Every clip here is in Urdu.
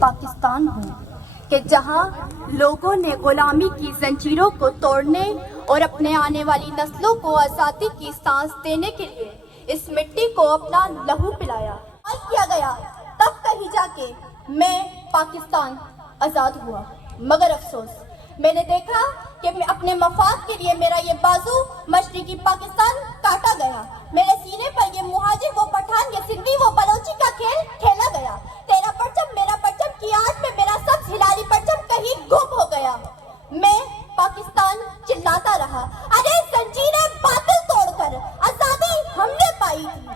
پاکستان ہوں کہ جہاں لوگوں نے غلامی کی زنجیروں کو توڑنے اور اپنے آنے والی نسلوں کو آزادی کی سانس دینے کے لیے اس مٹی کو اپنا لہو پلایا کیا گیا، تب کہیں جا کے میں پاکستان آزاد ہوا۔ مگر افسوس میں نے دیکھا کہ اپنے مفاد کے لیے میرا یہ بازو مشرقی پاکستان کاٹا گیا، میرے سینے پر یہ مہاجر وہ پٹھان یہ سندھی وہ بلوچی کا کھیل کھیلا گیا، تیرا پرچم میرا پرچم کی آج میں میرا سبز ہلالی پرچم کہیں گم ہو گیا۔ میں پاکستان چلاتا رہا، ارے زنجیریں باطل توڑ کر آزادی ہم نے پائی تھی۔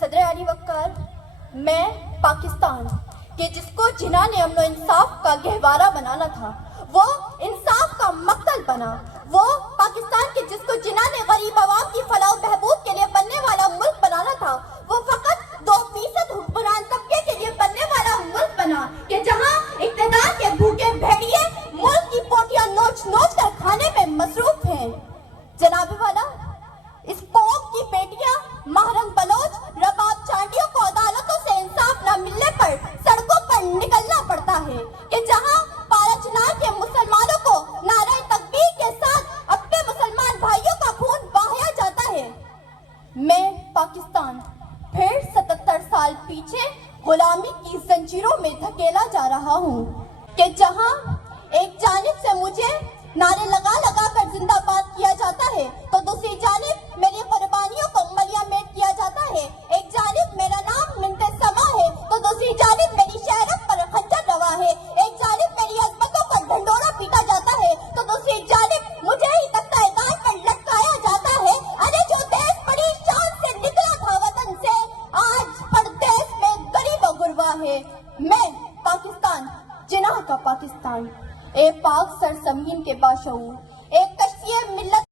صدر علی وقار، میں پاکستان کہ جس کو جنہوں نے امن و انصاف کا گہوارہ بنانا تھا وہ انصاف کا مقتل بنا، وہ پاکستان کے جس کو جنہوں نے غریب عوام کی فلاح و بہبود کے لیے بننے والا ملک بنانا تھا وہ فقط 2% حکمران طبقے کے لیے بننے والا ملک بنا کہ جہاں اقتدار کے بھوکے بھیڑیے ملک کی پوٹیاں نوچ نوچ کر کھانے میں مصروف ہیں۔ جناب والا، اس قوم کی بیٹیاں محرم بلوچ رباب چانڈیوں کو عدالتوں سے انصاف نہ ملنے پر سڑکوں پر نکلنا پڑتا ہے کہ جہاں پارچنار کے مسلمانوں کو نعرہ تکبیر کے ساتھ اپنے مسلمان بھائیوں کا خون بہایا جاتا ہے۔ میں پاکستان پھر 77 سال پیچھے غلامی کی زنجیروں میں دھکیلا جا رہا ہوں کہ جہاں ایک جانب سے مجھے نعرے لگا لگا کر زندہ باد کیا جاتا ہے تو دوسری جانب میری قربانیوں کو ملیا میٹ کیا جاتا ہے، ایک جانب میرا نام منت سما ہے تو دوسری جانب میری شہرت پر خنجر روا ہے، ایک جانب میری عظمتوں پر ڈھنڈورا پیٹا جاتا ہے تو دوسری جانب مجھے ہی تختہ اعدام پر لٹکایا جاتا ہے۔ ارے جو دیش بڑی شان سے نکلا تھا وطن سے آج پردیس میں غریب و غربا ہے۔ میں پاکستان جناح کا پاکستان، اے پاک سرزمین کے باشعور، ایک کشتی ملت